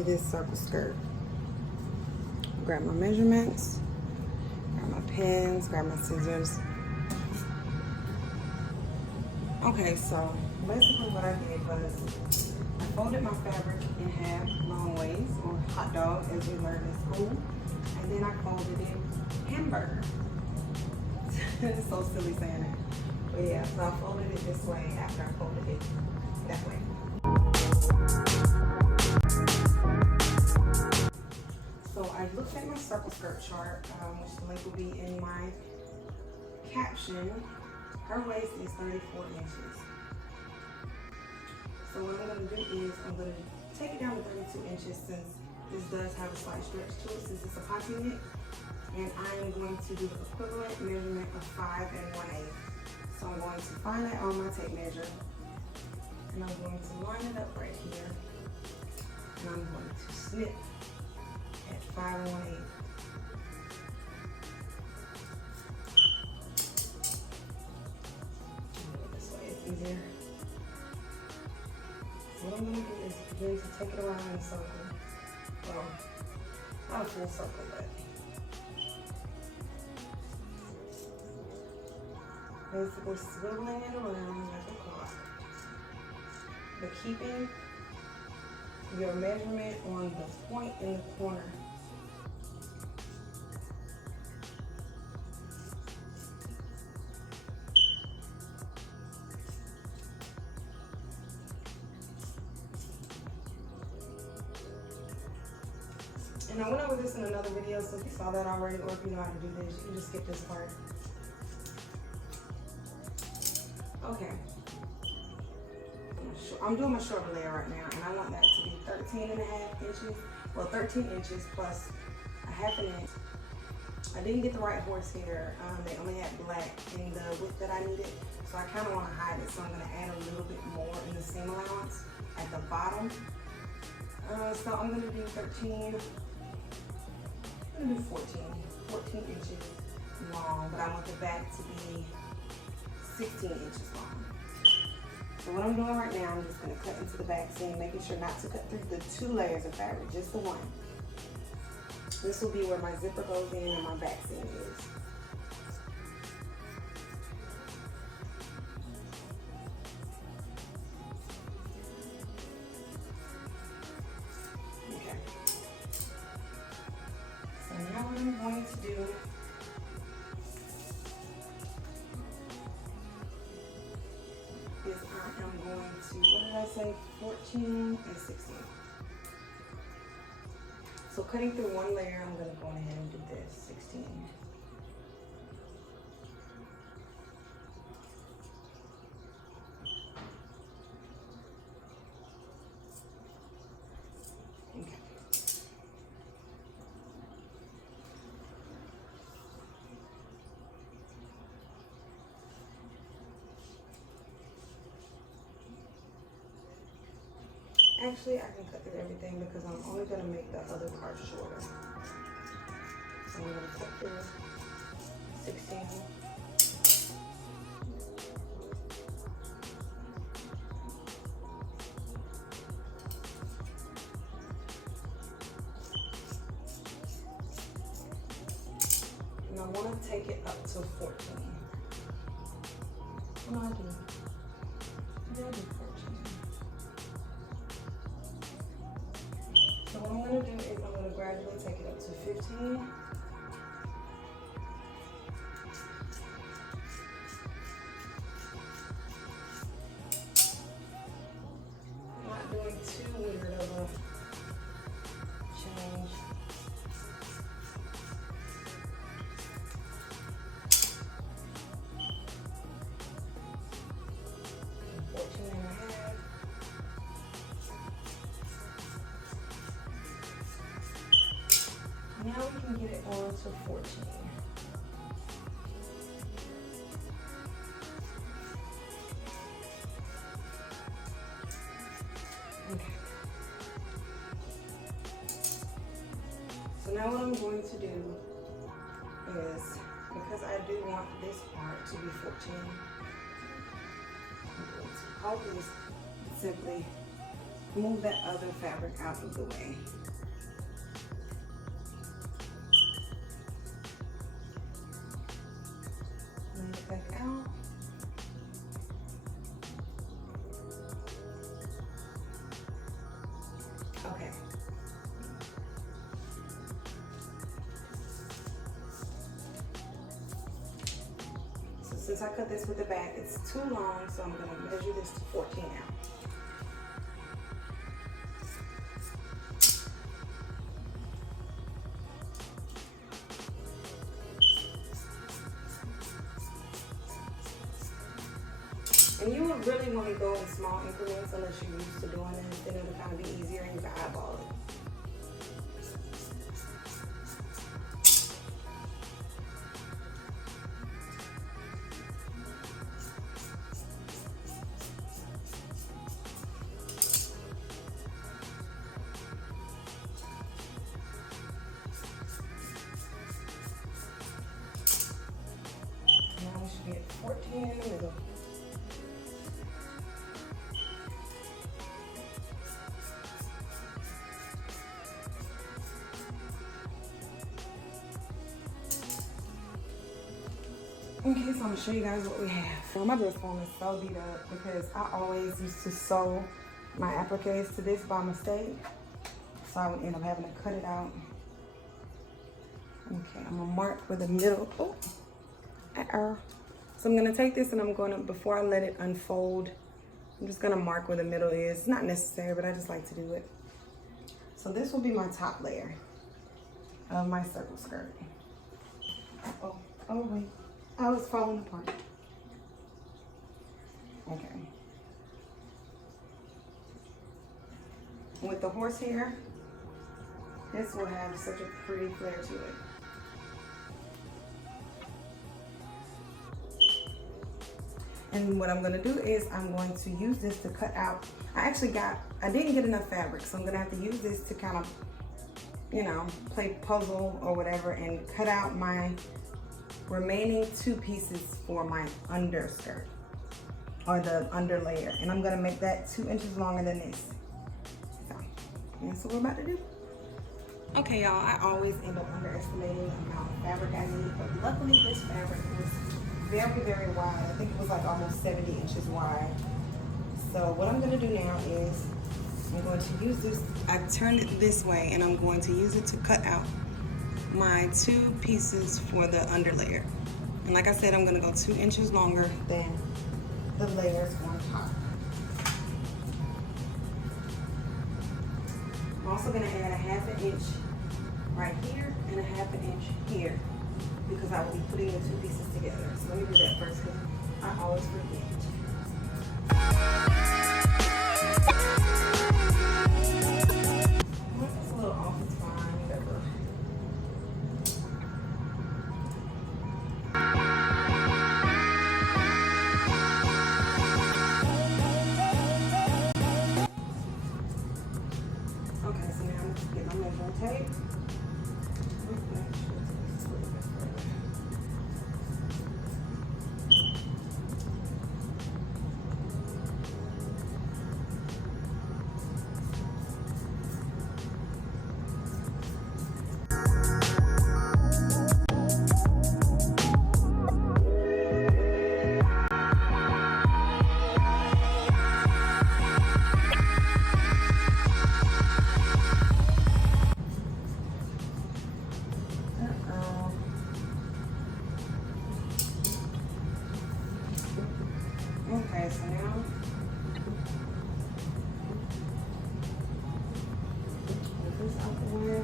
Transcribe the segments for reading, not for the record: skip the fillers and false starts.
see this circle skirt. Grab my measurements, grab my pens, grab my scissors. Okay, so basically what I did was I folded my fabric in half long ways, or hot dog as we learned in school, and then I folded it hamburger. It's so silly saying that. But yeah, so I folded it this way after I folded it that way. So I looked at my circle skirt chart, which the link will be in my caption. Her waist is 34 inches. So what I'm going to do is I'm going to take it down to 32 inches since this does have a slight stretch to it since it's a ponte knit. And I am going to do the equivalent measurement of 5 1/8. So I'm going to find that on my tape measure. And I'm going to line it up right here. And I'm going to snip at 5 1/8. This way it's easier. What I'm going to do is begin to take it around in a circle. Well, not a full circle, but basically swiveling it around like a clock. But keeping your measurement on the point in the corner. And I went over this in another video, so if you saw that already, or if you know how to do this, you can just skip this part. Okay. I'm doing my shoulder layer right now, and I want that to be 13.5 inches. Well, 13 inches plus a half an inch. I didn't get the right horsehair. They only had black in the width that I needed, so I kind of want to hide it. So I'm going to add a little bit more in the seam allowance at the bottom. So I'm going to do 13. I'm going to do 14 inches long, but I want the back to be 16 inches long. So what I'm doing right now, I'm just going to cut into the back seam, making sure not to cut through the 2 layers of fabric, just the one. This will be where my zipper goes in and my back seam is. Okay. So now what I'm going to do is I am going to, what did I say, 14 and 16. So cutting through one layer, I'm going to go ahead and do this, 16. Okay. Actually, I can cut through everything because I'm only going to make the other part shorter. So I'm going to cut through 16. And I want to take it up to 14. What do I do? What do I do? 14. So what I'm going to do is I'm going to gradually take it up to 15. I'm not doing too weird of a change. Now we can get it on to 14. Okay. So now what I'm going to do is, because I do want this part to be 14, I'm going to hold this simply move that other fabric out of the way. Lay it back out. Okay. So since I cut this with the back, it's too long, so I'm gonna measure this to 14 out. And you would really want to go in small increments unless you're used to doing it. Then it'll kind of be easier and you can eyeball it. Now we should be at 14 in the middle. Okay, so I'm gonna show you guys what we have. So my dress form is so beat up because I always used to sew my appliques to this by mistake. So I would end up having to cut it out. Okay, I'm gonna mark where the middle, So I'm gonna take this and I'm gonna, before I let it unfold, I'm just gonna mark where the middle is. It's not necessary, but I just like to do it. So this will be my top layer of my circle skirt. Oh wait. Oh, it's falling apart. Okay. With the horsehair, this will have such a pretty flare to it. And what I'm gonna do is I'm going to use this to cut out. I didn't get enough fabric, so I'm gonna have to use this to kind of, you know, play puzzle or whatever and cut out my remaining 2 pieces for my underskirt or the under layer, and I'm gonna make that 2 inches longer than this. So that's what we're about to do. Okay, y'all, I always end up underestimating the amount of fabric I need, but luckily this fabric was very, very wide. I think it was like almost 70 inches wide. So what I'm gonna do now is I'm going to use this. I turned it this way, and I'm going to use it to cut out my 2 pieces for the underlayer. And like I said, I'm gonna go 2 inches longer than the layers on top. I'm also gonna add a 1/2 inch right here and a 1/2 inch here because I will be putting the 2 pieces together. So let me do that first because I always forget. It's a little off, it's fine, whatever. Okay, so now I'm just get my measuring tape. Okay, so now put this out the way.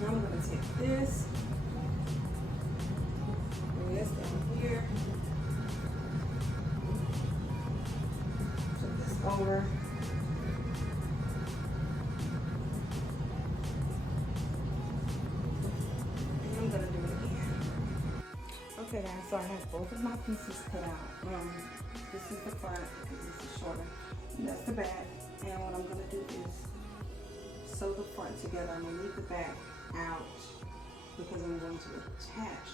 Now I'm going to take this, bring this down here, flip this over. Okay guys, so I have both of my pieces cut out. This is the front because this is shorter. And that's the back. And what I'm going to do is sew the front together. I'm going to leave the back out because I'm going to attach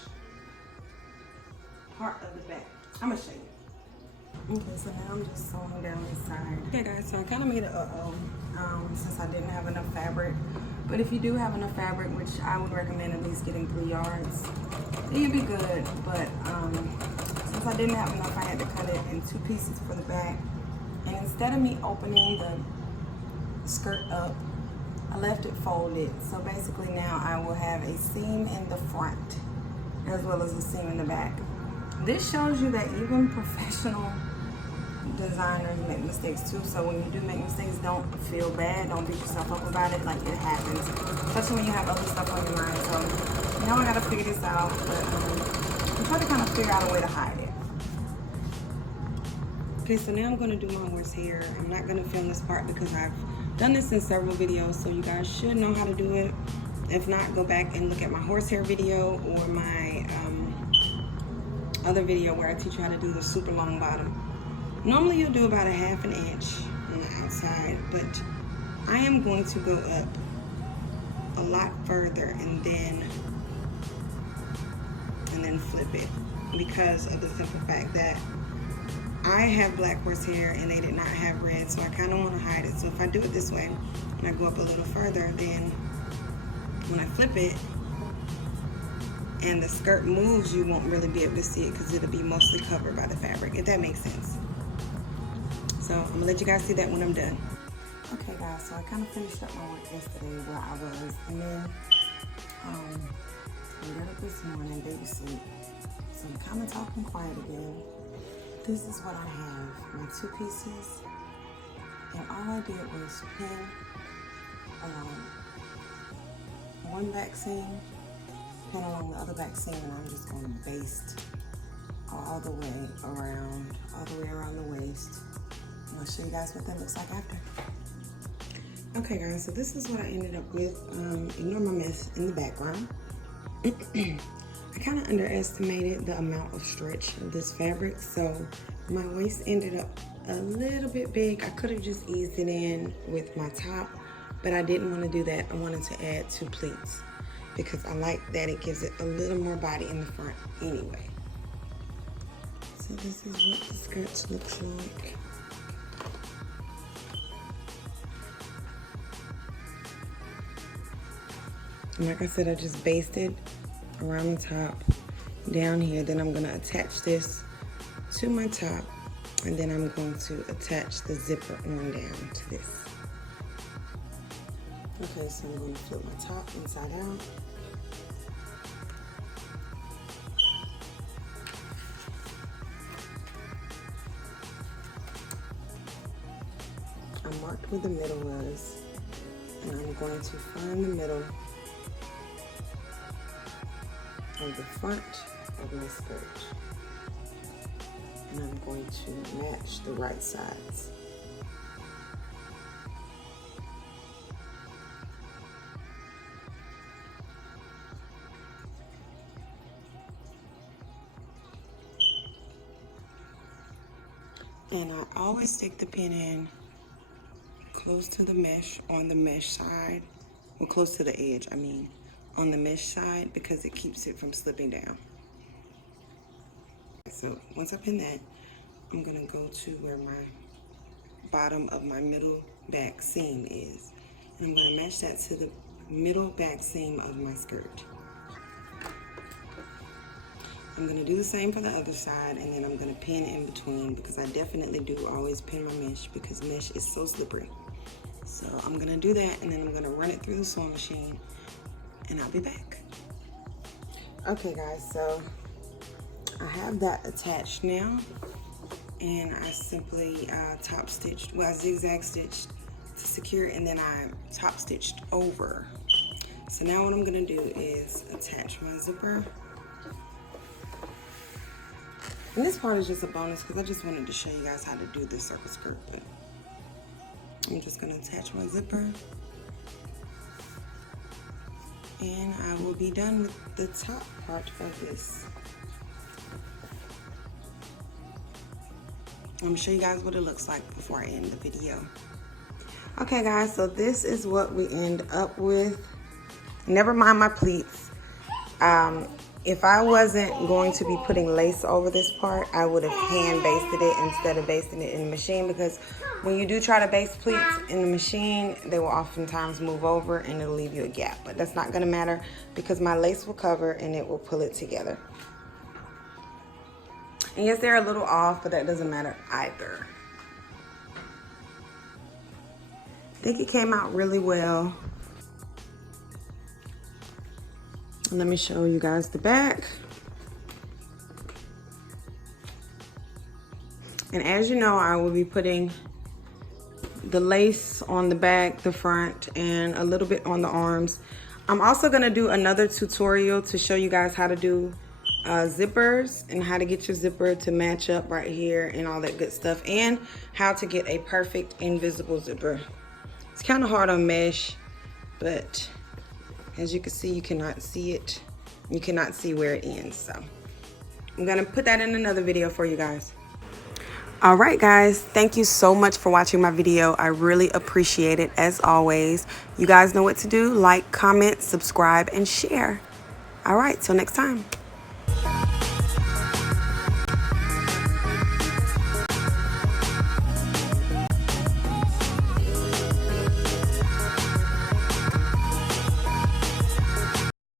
part of the back I'm gonna show you. Okay, so now I'm just sewing down this side. Okay guys, so I kind of made a since I didn't have enough fabric. But if you do have enough fabric, which I would recommend at least getting 3 yards, it'd be good. But since I didn't have enough, I had to cut it in 2 pieces for the back. And instead of me opening the skirt up, I left it folded. So basically now I will have a seam in the front as well as a seam in the back. This shows you that even professional designers make mistakes too. So when you do make mistakes, don't feel bad. Don't beat yourself up about it. Like, it happens, especially when you have other stuff on your mind. So now I gotta figure this out, but I'm trying to kind of figure out a way to hide it. Okay, so now I'm gonna do my horsehair. I'm not gonna film this part because I've done this in several videos, so you guys should know how to do it. If not, go back and look at my horsehair video or my other video where I teach you how to do the super long bottom. Normally you'll do about a 1/2 inch on the outside, but I am going to go up a lot further and then flip it, because of the simple fact that I have black horsehair and they did not have red, so I kind of want to hide it. So if I do it this way and I go up a little further, then when I flip it and the skirt moves, you won't really be able to see it because it'll be mostly covered by the fabric, if that makes sense. So I'm gonna let you guys see that when I'm done. Okay guys, so I kind of finished up my work yesterday where I was, and then I got up this morning, baby sleep. So I'm kind of talking quiet again. This is what I have, my 2 pieces, and all I did was pin one back seam, pin along the other back seam, and I'm just going to baste all the way around the waist. And I'll show you guys what that looks like after. Okay guys, so this is what I ended up with. Ignore my mess in the background. I kind of underestimated the amount of stretch of this fabric, so my waist ended up a little bit big. I could have just eased it in with my top, but I didn't want to do that. I wanted to add 2 pleats because I like that it gives it a little more body in the front anyway. So this is what the skirt looks like. And like I said, I just basted around the top down here. Then I'm gonna attach this to my top, and then I'm going to attach the zipper on down to this. Okay, so I'm gonna flip my top inside out. I marked where the middle was, and I'm going to find the middle of the front of my skirt, and I'm going to match the right sides. And I always stick the pin in close to the mesh on the mesh side, or close to the edge, I mean, on the mesh side, because it keeps it from slipping down. So once I pin that, I'm gonna go to where my bottom of my middle back seam is, and I'm gonna match that to the middle back seam of my skirt. I'm gonna do the same for the other side, and then I'm gonna pin in between, because I definitely do always pin my mesh because mesh is so slippery. So I'm gonna do that, and then I'm gonna run it through the sewing machine, and I'll be back. Okay guys, so I have that attached now, and I simply top stitched, well, I zigzag stitched to secure it, and then I top stitched over. So now what I'm gonna do is attach my zipper. And this part is just a bonus because I just wanted to show you guys how to do this circle skirt, but I'm just gonna attach my zipper, and I will be done with the top part of this. I'm gonna show you guys what it looks like before I end the video. Okay guys, so this is what we end up with. Never mind my pleats. If I wasn't going to be putting lace over this part, I would have hand basted it instead of basting it in the machine, because when you do try to baste pleats in the machine, they will oftentimes move over and it'll leave you a gap. But that's not gonna matter because my lace will cover and it will pull it together. And yes, they're a little off, but that doesn't matter either. I think it came out really well. Let me show you guys the back. And as you know, I will be putting the lace on the back, the front, and a little bit on the arms. I'm also gonna do another tutorial to show you guys how to do zippers and how to get your zipper to match up right here and all that good stuff, and how to get a perfect invisible zipper. It's kind of hard on mesh, but as you can see, you cannot see it. You cannot see where it ends. So I'm gonna put that in another video for you guys. All right, guys, thank you so much for watching my video. I really appreciate it, as always. You guys know what to do. Like, comment, subscribe, and share. All right, till next time.